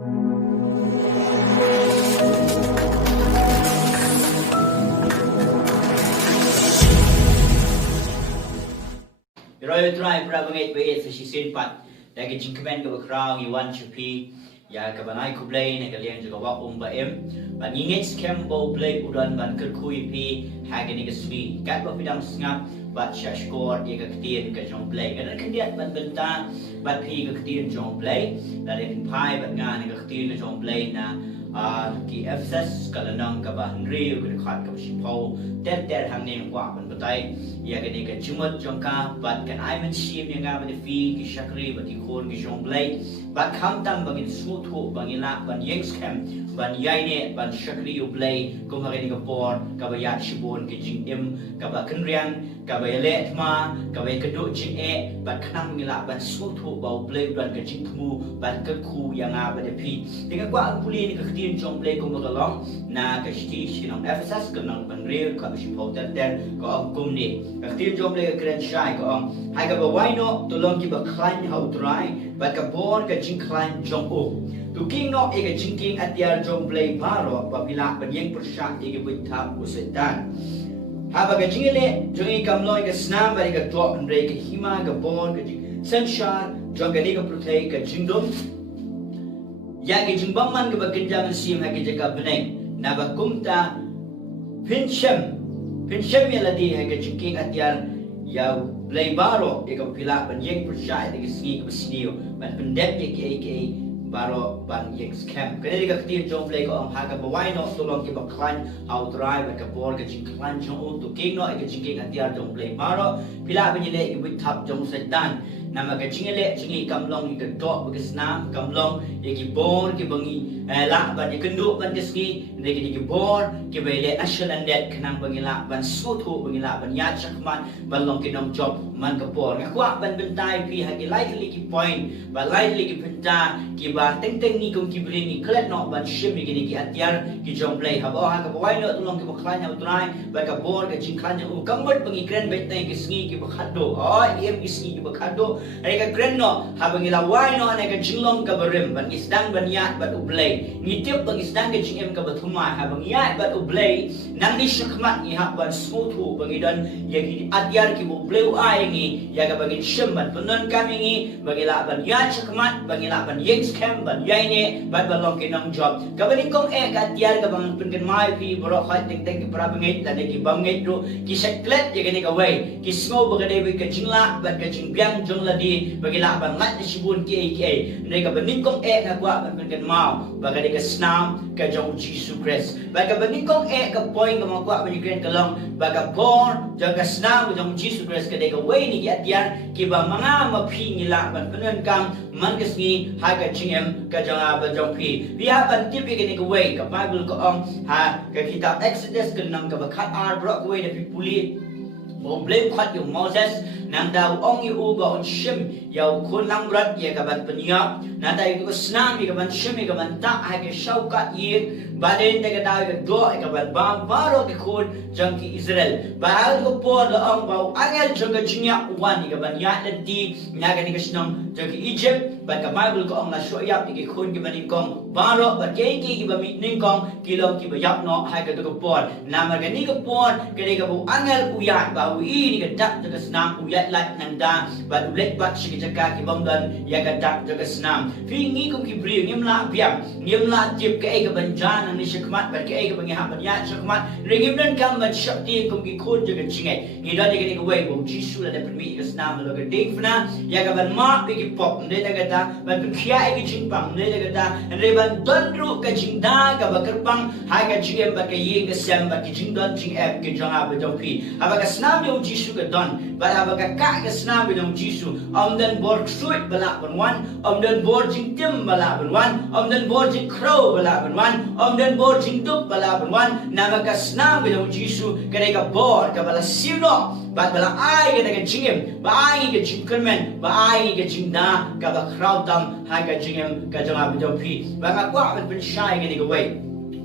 Royal Tribe Pravangate Bay sa Shisin Pat dagi jingkamen ka bakrang iwan chupi ya ka banai ku blay na kalian juga wa ba ban ingit scam bo blay udan ban kerkui pi hagani ka swi kat ba pidang ngap bat shashkor ye ka ktien ka jong blay kan kandiat ban benta bat pi ka ktien jong blay la le pai bat nga ka ktien jong blay na ki FSS kalanang ka ba henry ka khat ka shipau ter hang ne kwa ban batai ya ka ni ka chumot jong ka bat kan ai man shim yang ga ban fi ki shakri bat ki khon ki jong blay bat kham tam bagin su thu bangila ban yeng scam ban yai ne ban shakri u blay ko ma ni ka por ka ba ya shibon ki jing im ka ba kan riang ka ba le thma ka ba ka do jing e bat khanang ngila ban su thu ba blay ban ka jing thu ban ka khu yang ga ba de pi dengan kwa puli ni ka ktien jong blay ko ma ka long na ka shti shinong FSS ka nang ban real ka shi pau ter ko ang kum ni ka ktien jong blay ka kren shai ko ang hai ka ba why no to long ki ba klan how try ba ka bon ka jing klan jong o tu king no e ka jing king atyar jong blay paro ba pila ban yeng persyak e ka bit thap usetan haba ka jingile jongi kamloy ka snam bari ka drop and break hima ka bon ka jing sunshine jong ka ni ka protect ka jingdom ya ka jingbang man ka ba kinjang sim ha ka jaga beneng na ba kumta pinchem ya ladi ha ka jingking atyar ya blay baro e ka pila ban yeng persya e ka singi ka sniu ban pendep ye ke baro ban yeng scam kene ka ktien jong blay ko ang haga bawai no to long ki ba klan how drive ka bor ka jing klan jong to king no ka jing atyar jong blay baro pila ban yele i tap jong setan nama ka jingele jingi kamlong ka dot ba snam kamlong ye ki bor ki bangi la ban ye kendu ban keski ne ki bor ki bele ashalan det kanang bangila ban sutu bangila ban ya chakman ban long ki nong job man ka bor ka kwa ban bentai pi ha ki likely ki point ba likely ki penta ki ba teng ni kum ki bring ni klet no ban shim ki ki atyar ki jong play ha ba ha ka wai no tulong ki ba klan ha utrai ba ka bor ka jing klan u kambat bangi kren bet tai ki sngi ki ba khado em ki sngi ki ba khado ai ka kren no ha bangila wai no ne ka jinglong ka barim ban isdang ban yat bat ublay ni tip bang isdang ka jingem ka bathuma ha bang yat bat ublay nang ni shakmat ni ha ban smuthu bangidan ya ki atyar ki ublay u ai ngi ya ka bangin shim ban punon kami ngi bangila ban yat shakmat bangila ban yeng scam ban yai ne bat balong ki nang job ka bani kong e ka atyar ka bang pun kan mai pi bro khat teng teng ki pra bangit dan ki bangit ru ki seklet ya ni ka wai ki smo bagade wi ka jingla bat ka jingbyang jongla di bagila ban lat ni shibun ki ne ka bani kong e ka kwa ban kan mau bagade ka snam ka jong Jesus Christ ba ka bani kong e ka point ka ma kwa bani kren ka long ba ka born jong ka snam ka jong Jesus Christ ka de ka wai ni ki atyar ki ba mga maphi ngila ban punon kam man kasni ha ka chingem ka jong ba jong pi biya ban tip ki ni ka wai ka Bible ko ong ha ka kitab Exodus ka nang ka ba khat ar bro ko wai na pi puli Bom blame khat yung Moses nang daw ong yu ba on shim yaw kun lang brat ye ka ban panya na dai ko snam ye ka ban shim ye ka ban ta ha ke shau ka ye baden te ka daw ka do ka ban ba baro ke kun jang ki Israel ba ko por la ong ba angel jang ka chinya wan ye ka ban ya la di nya ka ni ka snam jang ki Egypt ba ka Bible ko ong la sho yap ki kun ki ban kong baro ba ke ki ba mi ning kong kilom ki ba yap no ha ka ko por na ma ka ni ka por ke ni ka bu angel uya ba ui ni ka dak jaga senam uyat lat nanda ba ulet bat shi jaga ki bangdan ya ka dak jaga senam fi ngi kum ki bri ngim la biam ngim la tip ka e ka banjan ni shikmat ba ka e ka bangi ha ban ya shikmat ringim dan kam ba shakti kum ki khon jaga chingai ngi da ni ka wei bo jisu la da permi ka senam lo ka ding fna ya ka ban ma pe ki pop ne da ka ta ban pe khia e ki jingpang ne da ka ta re ban don ru ka jingda ka ba kerpang ha ka jingem ba ka yi ka sem ba ki jingdon jing ap ki janga ba jong pi ha ba ka senam yung Jisu ka don bala baga ka sinabi ng Jisu dan bor suit bala ban dan bor jing tim bala ban dan bor jing crow bala ban dan bor jing tup bala ban na baga sinabi ng Jisu kaya ka bor ka bala sino bala ay ka naga jingim ba ay ka jing kermen ba ay ka jing na ka ba crowd dam ha ka jingim ka jang abi dong pi ba ka kwa ban shy ka ni ka way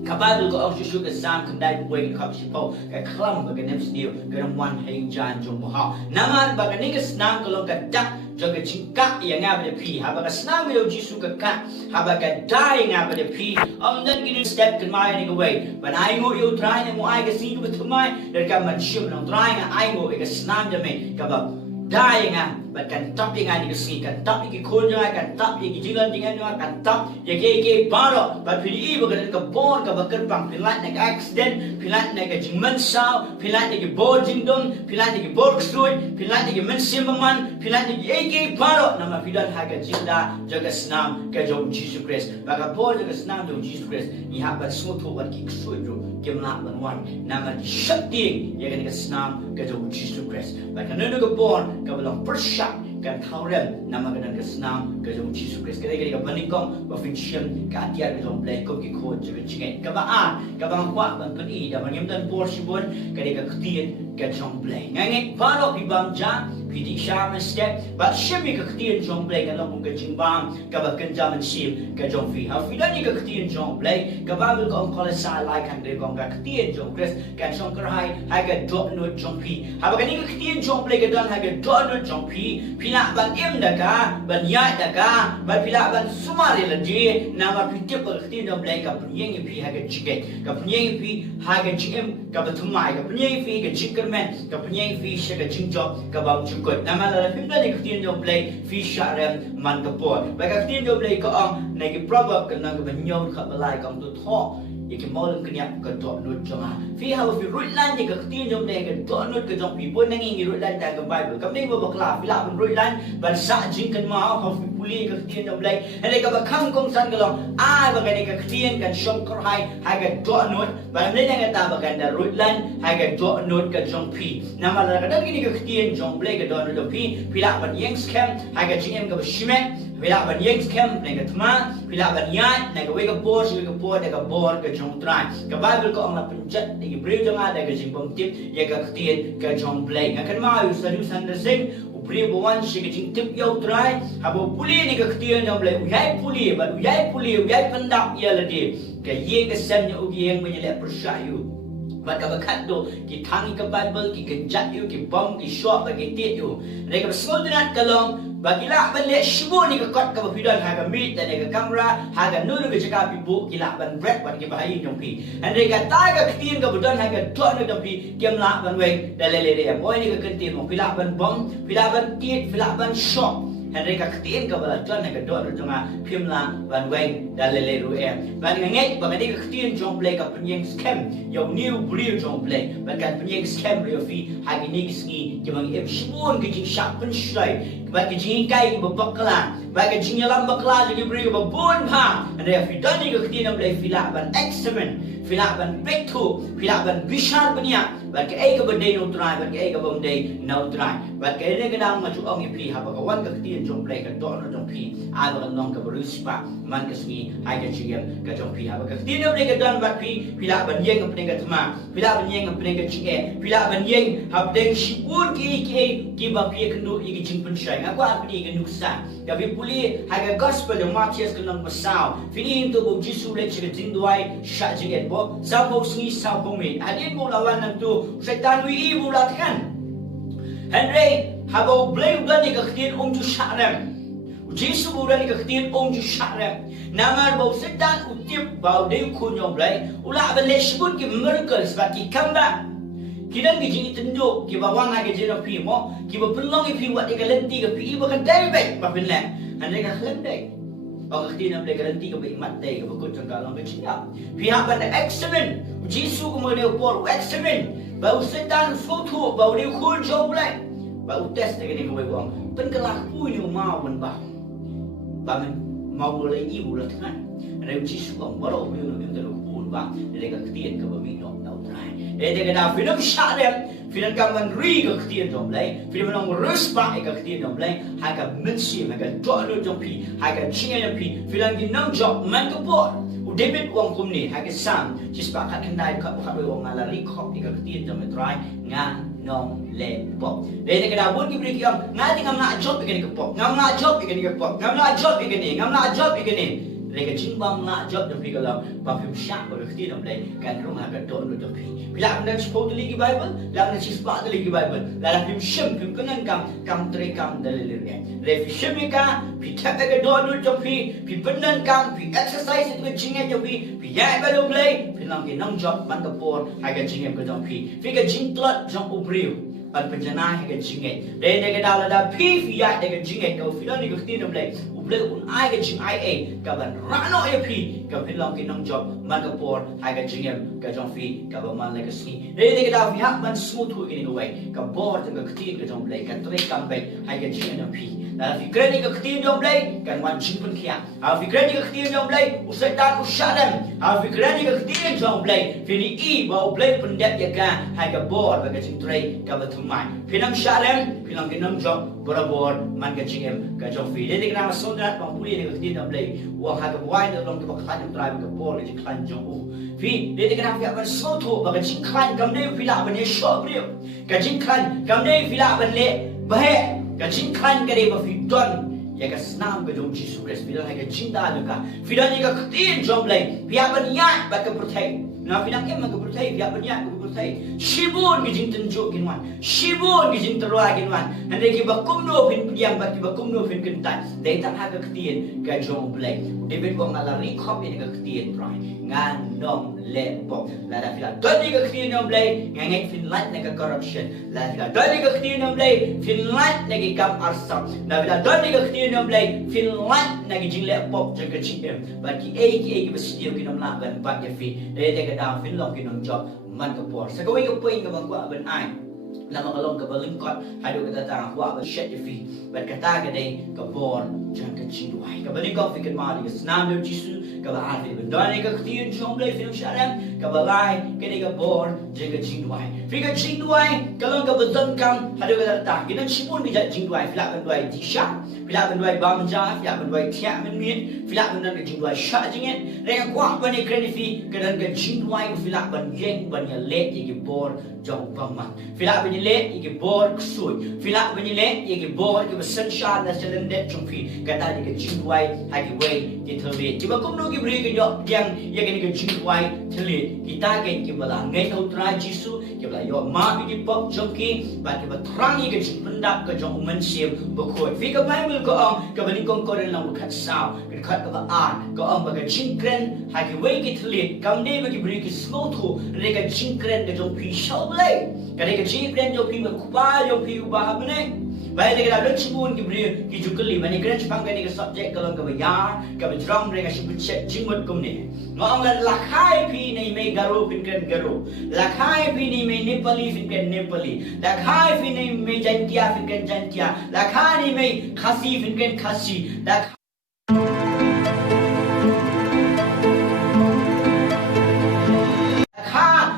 Kabadu ko ang susu ke sam kendai buai ke kap sipau ke klam ke nem sniu ke wan heng jan jong mo naman ba ke ni ke snam ko long ke dak jo ke chingka ya nga ba pi ha ba ke snam yo jisu ke ka ha ba ke dai nga ba pi dan gini step ke mai ni ke way ban ai ngo yo try ni mo ai ke si ke thumai der ka man shim long try nga ai ngo ke snam ja me ka ba dai nga but kan tap yang ani kesi kan tap iki khon jang kan tap iki jilan dengan jang kan tap ye ke baro but pili ba kan ka bon ka bakar pang pilat nek accident pilat nek jingman sao pilat nek bo jingdom pilat nek bo ksui pilat nek men simaman pilat nek ke baro nama pidan haga jinda jaga snam ka jong Jesus Christ ba ka bo jaga snam jong Jesus Christ ni ha ba so to wat ki ksui bro kem la ban wan nama shakti ye kan ka snam ka jong Jesus Christ ba kan no ka bon ka belong persya kan thauren nama kan ke snam ke jong Jesus Christ ke ke baning kong ba fiction ka tiar ke jong play ko ki khod je chingai ka ba kwa ban pani da mangem dan por sibon ke ke ktien ke jong play ngai paro pi bam ja pi di sha ma step ba shimi ke ktien jong play ka long ke jingbam ka ba kan jam sim ke jong fi ha fi da ni ke ktien jong play ka ba bil ko kol sa lai kan de kong ka ktien jong Christ kan song kar hai ga do no jong pi ha ba ni ke ktien jong play ke dan ha ga do no jong pi pila ban em daka ban ya daka ban pila ban sumari lagi nama pitip berarti dom play ka punyeng pi ha ga chike ka punyeng pi ha ga chim ka batumai ka punyeng pi ka chickerman ka punyeng pi sha ga chingjo ka bam chukot nama la pimda ni ktien dom play fi sharem man ka por ba ka ktien dom play ka ong na ki proverb ka na ka banyo ka balai ka tu tho ye ke molem kenya ka do no jonga fi ha fi ruitlan ye ka ktien dom play ka do no ka jong pi pon nangi ruitlan ta ka bible ka nei ba bakla fi la ban ruitlan ban sa jing kan ma ha fi puli ka ktien dom play ene ka ba kham kong san ka long ai ba ka ni ka ktien kan shom kor hai ha ga do no ba nei nga ta ba kan da ruitlan ha ga do no ka jong pi na ma la ka da ni ka ktien jong play ka do no pi la ban yeng scam ha ga jing em ka ba shime Bila ban yeng scam nega thma bila ban yat nega we ka por nega bor ka jong trai ka bible ko ang la penjat nega bri jong ada ka jing bom tip ye ka ktien ka jong play nga kan ma yu sadu san da sing u bri bo wan shi ka jing tip yo trai ha bo puli ni ka ktien jong play u yai puli u yai pendak ya la di ka ye ka sem nya u yeng punya le persyayu Maka bakat do ki tangi ka Bible ki kenjat you ki bom ki shop bagi tit you. Mereka bersol dinat kalong bagila balik shibu ni ka kot ka bapidan ha ka meet dan ka kamera ha ka nulu ka jaka pi bu ki la ban bread ban ki bahai jong pi. Mereka tai ka ktien ka budan ha ka dot no jong pi kem la ban weng dalele de boy ni ka kentin mo pila ban bom pila ban tit pila ban shop. Mereka ktien ka bala tuan ka dot no jonga pimla ban weng dalele ru ban ngai ba ka ni ka ktien jong play ka penyeng scam yo new brio jong play ban ka penyeng scam rio fi ha ki ni ski ki bang em shibun ki jing sharp pen shlai ba ki jing kai ba bakla ba ki jing lam bakla ji brio ba bon pa ande fi dan ni ka ktien play fi la ban excellent fi la ban breakthrough fi la ban bishar bania ba ki ai ka ba day no try ba ki ai ka bom day no try ba ki ne ka dang ma chu ong pi ha ba ka wan ka ktien jong play ka dot no jong pi ai ba nong ka barus pa man ka ski ai ka chiem ka jong pi ha ba ka ktien play ka dan ba pi la ban yeng ka pning ka thma pi la ban yeng ka pning ka chie pi la ban yeng ha deng shibun ki ba pi ka nu i ki ching pen shai nga kwa pi ka nu sa ka bi puli ha ka gospel de Matthias ka nong pasao fini into bo jisu le chi ka jing duai sha jing et bo sa bo sngi sa bo mi adin bo lawan nang tu setan wi i bu la kan Henry habo blame blani ka ktien ju sharem Jisu bulan ka ktien ju sharem namar bo setan utip bau de kunyong blai ula ba leshbun ki miracles ba ki kamba kidan ki jini tendo ki ba wanga ki jino pi mo ki ba penlong pi wat ka lenti ka pi ba ka daybek ba pinle Henry ka lenti Ang ktien blai ka lenti ka ba imat day ka ba kutang ka lang ka chiap pi ha ba excellent Jisu ko mo de por excellent bau setan foto bau de kun jong blai bau test de ni ko wang pen kelak pu ni mau man ba men mau le ibu la tan re Jisu ko baro mi no mi de pu ba de ka ktien ka ba mi no no trai de ka da film sha dem film ka man ri ka ktien jong blai film no rus ba ka ktien jong blai ha ka min si ma ka do no jong pi ha ka ching pi film ki no job man ka por David wong kum ni ha ke sam jis pa khat khandai khat khat wong ala ri khop ni ka ktien jong me trai nga nong le pop de ka da bun ki bri ki am nga di ngam na job ke ni ka pop ngam na job ke ni ka pop ngam na job ke ni ngam na job ke ni เลยก็จิ้งบอมละจบจงพี่ก็เราบางพิมพ์ชาก็คือที่เราเลยการรู้มากันโดนจงพี่พี่หลังนั้นชิโพตุลีกิไบเบิลหลังนั้นชิสปาตุลีกิไบเบิลแล้วพิมพ์ชิมพิมพ์ก็นั่นกำตรีกำเดลิลิเร่เรฟิชิมิกาพี่แทบก็โดนจงพี่เป็นนั่นกำพี่เอ็กซ์ไซส์ก็จิ้งจงพี่ย้ายไปลงเลยพี่ลองกินน้องจอบมันก็ปวดให้ก็จิ้งก็จงพี่ก็จิ้งตลอดจงอุบริวปันเป็นจนาให้ก็จิ้งเดนก็ดาวละดาพี่ย้ายก็จิ้งก็พี่ลองนี่ก็ที่นั่นเลยเรื่องอุ่นไอ้ก็จริงไอ้เองกับมันร้านน้อยพี่กับพี่ลองกินน้องจอบมันก็ปวดไอ้ก็จริงเองกับจงฟีกับมันเลยก็สีเรื่องนี้ก็ดาวพี่ฮักมันสมูทหุ่นกันด้วยกับบอร์ดกับที่ก็จงเลยกันตัวเองกำไปไอ้ก็จริงน้องพี่แล้วพี่เกรนี่ก็ที่จงเลยกันวันชิมพันเขียเอาพี่เกรนี่ก็ที่จงเลยอุตส่าห์ตาอุชาดันเอาพี่เกรนี่ก็ที่จงเลยพี่นี่อีบ่าวเลยเป็นเด็กยังไงไอ้กับบอร์ดกับจริงตัวเองกับทุ่มไม้พี่น้องชาดันพี่ลองกินน้องจอบบอร์ดมันก็จริงเองกับจงฟีเรื่องนี้ก็มาส่งdat bang puli ni kiti nam lei wa ha ka wai no long ka khan trai ka bol ni khan jong u fi de de kana fi ban so tho ba ka jing khan kam ne fi la ban ne sho brio ka jing khan kam ne fi la ban le ba he ka jing khan ka de ba fi don ya ka snam ka jong Jesus Christ fi la ka jing da lu ka fi la ni ka kiti jong lei fi ban ya ba ka protect na fi nak em ka protect fi ban ya ka protect shibun ki jing tan jo kin wan shibun ki jing terwa kin wan ande ki ba kum no fin piang ba ki ba kum no fin kin tai de ta ha ka kitien ka jong blai David ko ngala ri khop ni ka kitien trai ngan dom le pok la da fila do ni ka kitien dom blai ngai fin light na ka corruption la fila do ni ka kitien dom blai fin light na ki kam arsam la fila do ni ka kitien dom blai fin light na ki jing le pok jang ka chim ba ki ki ba sidio ki nom la ban ba ya fi de ka da fin long ki nom jobมันก็ปวดสักวันก็ป่วยก็บางกว่าเป็นไอแล้วมันก็ลงกับลิงก์ให้ดูกันต่างๆว่าเป็นเช็ดฟีเป็นกระตากระเดงกับปวดจังกันชิงด้วยกับลิงก์ฟิกันมาดิกับสนามเดือดจิสุกับอาร์ตเป็นดอยนี่ก็ที่ยืนชมเลยฟิลชาร์มกับไลกันนี่กับปวดจังกันชิงด้วยฟิกันชิงด้วยกับลงกับต้นกำให้ดูกันต่างๆกินนั้นชิบุนมีใจชิงด้วยฟิลาเป็นด้วยดิชาฟิลาเป็นด้วยบางจ้าฟิลาเป็นด้วยเทียมันมีฟิลาเป็นด้วยชิงด้วยชาจริงๆเรื่องกว่าเป็นกรณีฟีกันนั้นกันชิงด้วยฟิลาเป็นเย่งเป็นเละอีกบอร์จงบังมันฟิลาเป็นเละอีกบอร์สวยฟิลาเป็นเละอีกบอร์กับสัญชาติและเจริญเด็ดจงฟีกันได้กันชิงด้วยให้กันไว้ที่เธอเรียนที่ว่ากุ้งนู้กิบรีกันยังกันชิงด้วยเธอเรียนกีตาร์กันกี่เวลาไงเอาตราจิสุกี่เวลายอมาบิกิปอกจงกีบัดกี่เวลาทรังยี่กันชิงมันดับกันจงมันเสียบบุคคลฟิกับไม้มือก็อ่องกับวันนี้กองกอร์นลำขัดสาวกันขัดกับอ่านก็อ่องบักชิงเกรนให้กันไว้กี่เธอเรียนกำเนิดบักกิบรีกี่สโลทูเรียกันชิงเกรนกันจงพีชอบเลยกันเรียกันชิงเกรนจงพีมันคุบ้าจงพีอุบามันเองBaik kita ada cibun kibri kijukeli mana keren cipang kini ke subjek kalau ke bayar ke berjam mereka sebut cek jimut kumni. Ngomong lakai pi ni me garu finkan garu, lakai pi ni me Nepali finkan Nepali, lakai pi ni me Jantia finkan Jantia, lakai ni me Khasi finkan Khasi,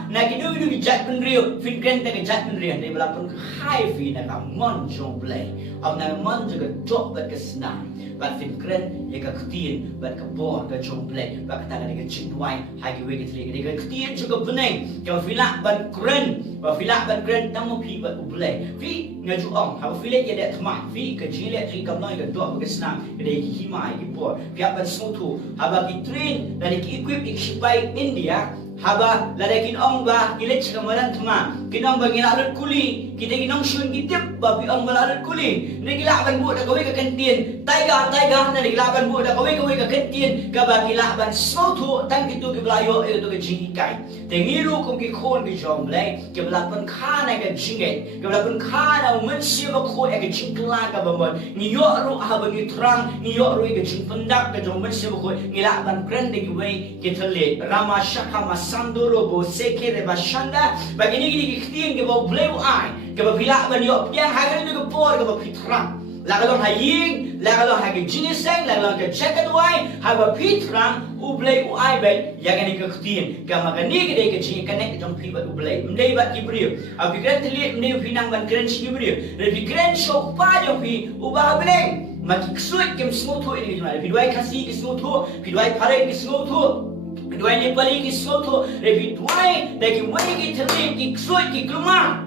Nagi dulu jat penriu, finkan tak jat penriu. Dia berlapun high fin nak mon jong play. Am nak mon juga drop bat kesenang. Bat finkan yang ketin, bat kebor ke jong play. Bat kata dengan cingwai, hagi wegi teri. Dia ketin juga pening. Kau filak ban keren, filak ban keren tamu pi bat play. Fi ngaju ong, haba filak ye dak thmai. Fi ke jilet ri kam noi ke drop kesenang. Dia himai ke bor. Fi ban sotu, haba ki train dan ki equip ikshipai India. Haba lada kin ong ba kilet kamaran thma kinong ba ngila kuli kita kinong shun kitip ba pi ong ba kuli ni gila ban bu da kawi ka kantin taiga na gila ban bu da kawi ka kantin ka ba gila ban sotu tang kitu ki blayo e to ke jingi kai te ngiru kum ki khon ki jom blai ke bla pan kha na ka jinge ke bla pan kha na man si ba kho e ka jingla ka ba mon ni yo ru ha ba ni trang ni yo ru ke jing pandak ka jom man si ba kho ngila ban kren de ki wei ke thale rama shakha Sandoro bo sekere bashanda bagini gini kitin ke bo bleu ai ke bo pila ban yo yang hagan ni ke por ke bo pitram la kalon haying la kalon hagi jiniseng la kalon ke jacket wai ha bo pitram u bleu ai be yang ni ke kitin ke magani ke de ke jing connect jong pi ba u bleu mdei ba ki brio a pikran tli mdei pinang ban kren chi brio re pikran shok pa jong pi u ba bleng maki ksuit kem smoto ini jma pidwai kasi ki smoto pidwai pare ki smoto Pidwai Nepali ki soto, revidwai, daki wai ki tali ki ksoi ki kluma.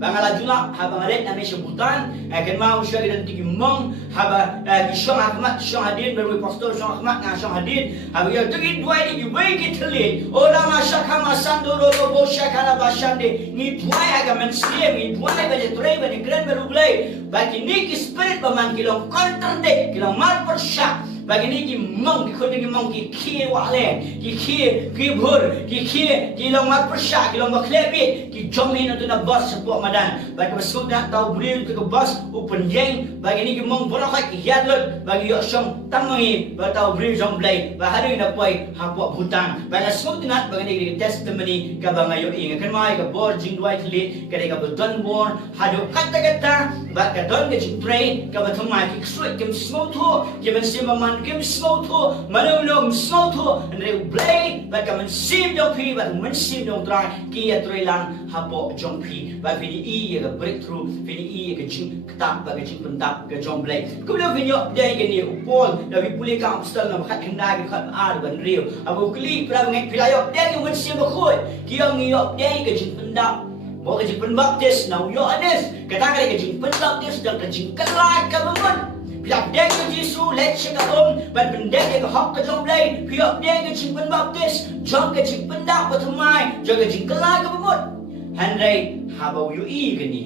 bangala julak haba ngalet na may sebutan kan mau syari dan tigi mong haba syong Ahmad syong hadin baru pastor syong Ahmad nga syong hadin haba ya tigi dua ni gibai gitli ora masaka masando ro bo shakala bashande ni dua aga mensie ni dua ba je trei ba ni grand baru blai bagi ni ki spirit ba man kilong contradict kilong mal persyak bagi ni ki mong ki khone ki mong ki khie wa le ki khie ki bhur ki khie ki long mat persyak ki long ba khlebit ki jomin tu na bos support madan bagi masuk dah tau beri tu ke bos open yang bagi ni ki mong berakat ki yadlut bagi yo syong tamangi ba tau beri jong blai ba hari na poi hapok butang bagi semua tinat bagi ni testimony ka ba ngayo inga kan mai ka bor jing duai kli ka de ka don bor hadu kata-kata ba ka don ke jing pray ka ba thamai ki suit kim small tu ki ben sim man kim small tu manulong small tu andre blai ba ka men sim do pi ba men sim do try ki ya try lang hapok jong pi ba vini i ka breakthrough vini i ka jing ketap ba ka jing pentap ka jong blai ku lo vini dai ke ni upol da vi puli ka amstal na khat khandai ka khat ar ban rio abu kli pra ngai pilayok dai men sim ba khoi ki ang yo dai ka jing pentap bo ka jing penbaptis na yo anes kata ka jing penbaptis dan ka jing kelai ka bangun piap dai ka Jesu let ka ban pendek ka hok ka jong blai piap dai ka jing penbaptis jong ka jing pendap ba thamai jong ka jing kelai ka bangun handai habau yu i ka ni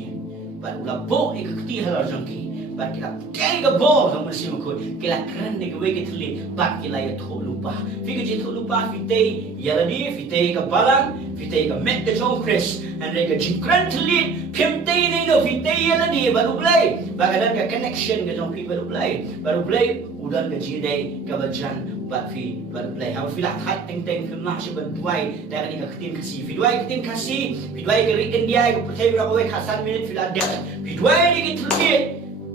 ban ula bo ka kti halar jong ki ban kita kaya ka bo sa masi mo ko kila kran ni ka we ka tli ban kila ya tho lupa fi ka ji tho lupa fi te yaladi fi te ka balang fi te ka met ka jong Chris handai ka jing kran tli phim te ni no fi te yaladi baru blai bagadan ka connection ka jong pi baru blai udan ka ji dai ka bajan bat fi baru blai ha fi la khat teng teng phim na shi ban duai da ni ka ktin kasi fi duai ktin kasi fi duai ka ri India ka percaya ba ko khasan minute fi la dia fi duai ni ki tli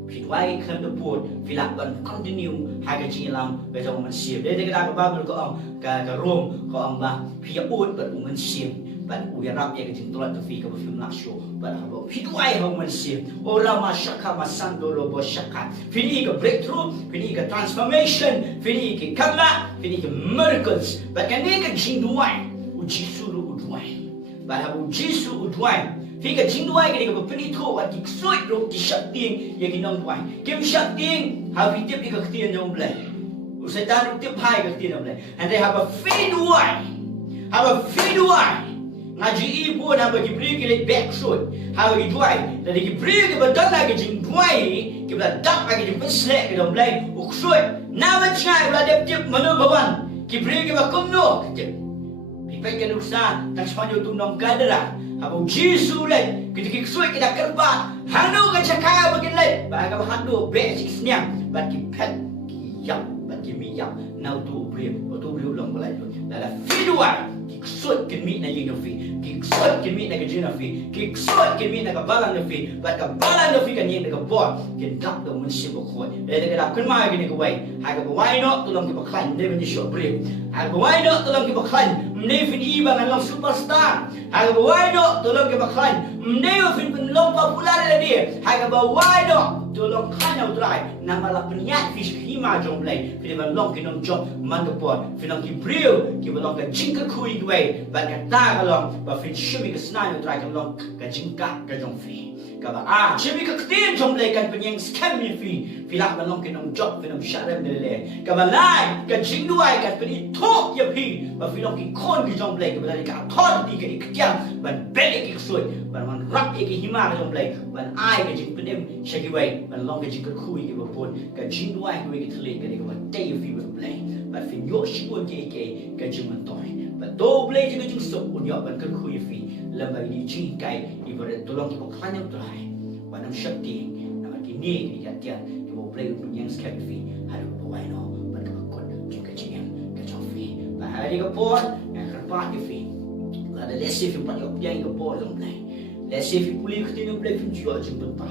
Pidwai kan the port filak ban continue haga jilam be jong man siam de ka Bible ko ang ka Rome ko ang ba pia ut ban man siam ban u ya rap ya ka jing tolat to fi ka film nak show ban ha bo pidwai ho man siam ora ma shaka masando ro bo shaka fini ka breakthrough fini ka transformation fini ka kala fini ka miracles ban kan ni ka jing duai u jisu ru duai ban ha bo jisu u duai Fi ka jing duai ka ka peni tho wa ki soi ro ki shat ting ya ki nong duai kim shat ting ha vi tip ka khtian jong blai u setan u tip hai ka khtian jong blai and they have a free duai ngaji i pun ha ba ki bri ki le back shot ha ki duai da ki bri ki ba dan la ki jing duai ki ba dak ba ki jing slek ki jong blai u soi na ba chai ba de tip manu bawan ki bri ki ba kum no pi pa kan usa tak spanyo tum nong kadera Abu Jesu le kita kisui kita kerba hanu ka chakaya bagin le ba ka hanu be sik snyam ba ki pet ki yap ba ki mi yap now to brim long balai la fidua ki kisui kin mi na yin fi ki kisui kin mi na ka jina fi ki kisui kin mi na ka balan fi ba ka balan fi kan yin na ka bo kin dak do mun shi bo khoi le da kun ma gi ni ka wai ha ka wai no tu long ki ba khan de ben shi brim ha ka wai no tu long ki ba khan ne fin i ba long superstar ha ka wai no tolong ke bakhan mneo fin penlong popular le dia ha ba wai do tolong khan au trai na mala penyat fish khima jong blai fi ban long ki nong job man ke por fi nong ki brio ki ba long ka jingka kui gwai ba ka ta ga long ba fi shumi ka sna au trai ka long ka jingka ka jong fi ka ba shumi ka ktin jong blai kan penyang scam mi fi la ban long ki nong job fi nong sharam de le ka ba lai ka jing duai ka peni thok ya fi ba fi long ki khon ki jong blai ka ba ka thot di ka ikjam ban beli ki soi ban man rap ki hima ka jong blai ban ai ka jing pedem shaki wai ban long ka jing ka kui ki bopon ka jing duai ki ki thle ka ni ka tay fi ban blai ban fin yo shi won ki ka jing man toy ban do blai ji ka jing so un yo ban ka kui fi lam ba ni jing kai i bar tolong ki ko khanyam trai ban am shakti na ki ni ki ya tian ki bo blai un yang skep fi ha ro wai no ban ka kon jing ka jing ka jong fi ba ha ri ka pon ka pa ki fi ada lesi fi pa yok yang ko po jong blai lesi fi puli khti no blai fi jua jing pa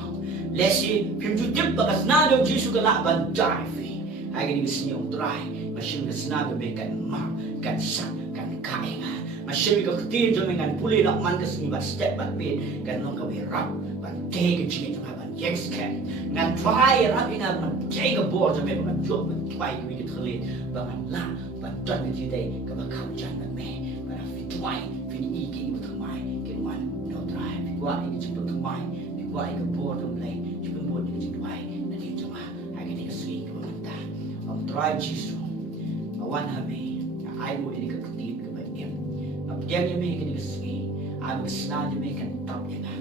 lesi fi ju tip ba kas na do Jesu ka la ban dai fi ha gi ni sni ong trai ma shin ka sna be kan ma kan sa kan kai nga ma shin ka khti jong ngan puli nak man ka sni ba step ba be kan nong ka we rap ban te ka jing jong ban yes kan ngan try rap ina man te ka bo jong be ban jo ban try ki ki thli ba man la ban tan ki dai ka ba kham chan ban me ba fi try Fini iki ibu termai, kinuan no drive. qua cái chừng được mai đi qua cái bộ trong này chỉ cần bộ cái chừng mai là đi cho mà hai cái này cái suy của mình ta ông try Jesus awan hami ai bộ cái cái tin cái bệnh em ông giang như mấy cái suy ai bộ sna như mấy cái tập như na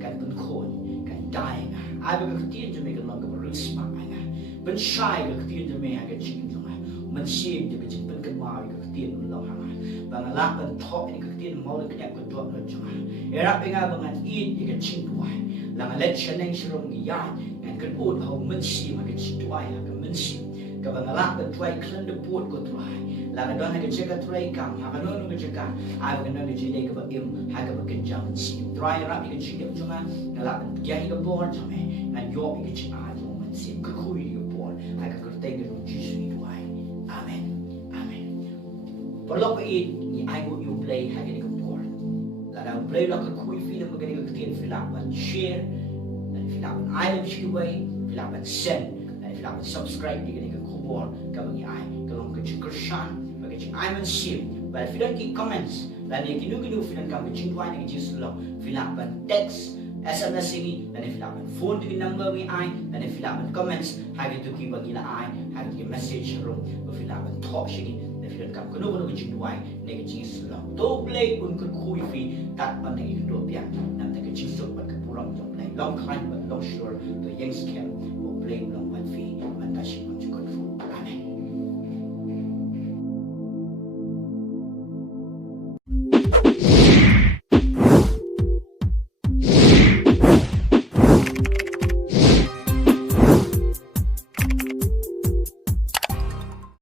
cái bên khôn cái đại na ai bộ cái tin cho mấy cái lòng cái rừng smart na bên sai cái tin cho mấy cái chừng cho mà mình xem cho cái chừng bên cái mai cái tin mình lòng hàng và ngã lạc bên thọ cái tin mau cái đẹp cái tuột nó cho mà era bên ngã bằng ngàn ít cái chừng hoài là ngã lết chân anh sử dụng cái yard ngàn cái bột hậu mình xem mà cái chừng hoài là cái mình xem cái bằng ngã lạc bên try clean the bột của try là cái đó hay cái check cái try cam hay cái nó cái check cái ai cái nó cái check cái bằng im hay cái bằng cái jam mình xem try ra cái check cho mà ngã lạc bên cái cái bột cho mày ngàn yo cái check ai cho mình xem cái khui cái bột hay cái cái tay cái nó chỉ suy hoài amen amen Perlu ini I go you play hay cái comport là đang play là cái khui phim mà cái tiền phim làm bạn share dan phim làm bạn ai làm share way phim làm bạn send dan phim làm bạn subscribe di cái comport cái bagi ai cái lòng cái chữ Christian và cái chữ ai mình share và phim đăng ký comments là này cái nước phim làm cái chữ quay này cái chữ lòng phim làm bạn text SMS ini dan phim làm bạn phone di number với ai dan phim làm bạn comments hay cái tu bagi là ai hay cái message room và phim làm bạn talk ini dan kam kuno kuno kecing duai negi cing sulam to play un kun kui fi tat ban negi do piang nam ta kecing sok ban ke pulang jom play long climb ban long shore to yang scam play long ban fi man ta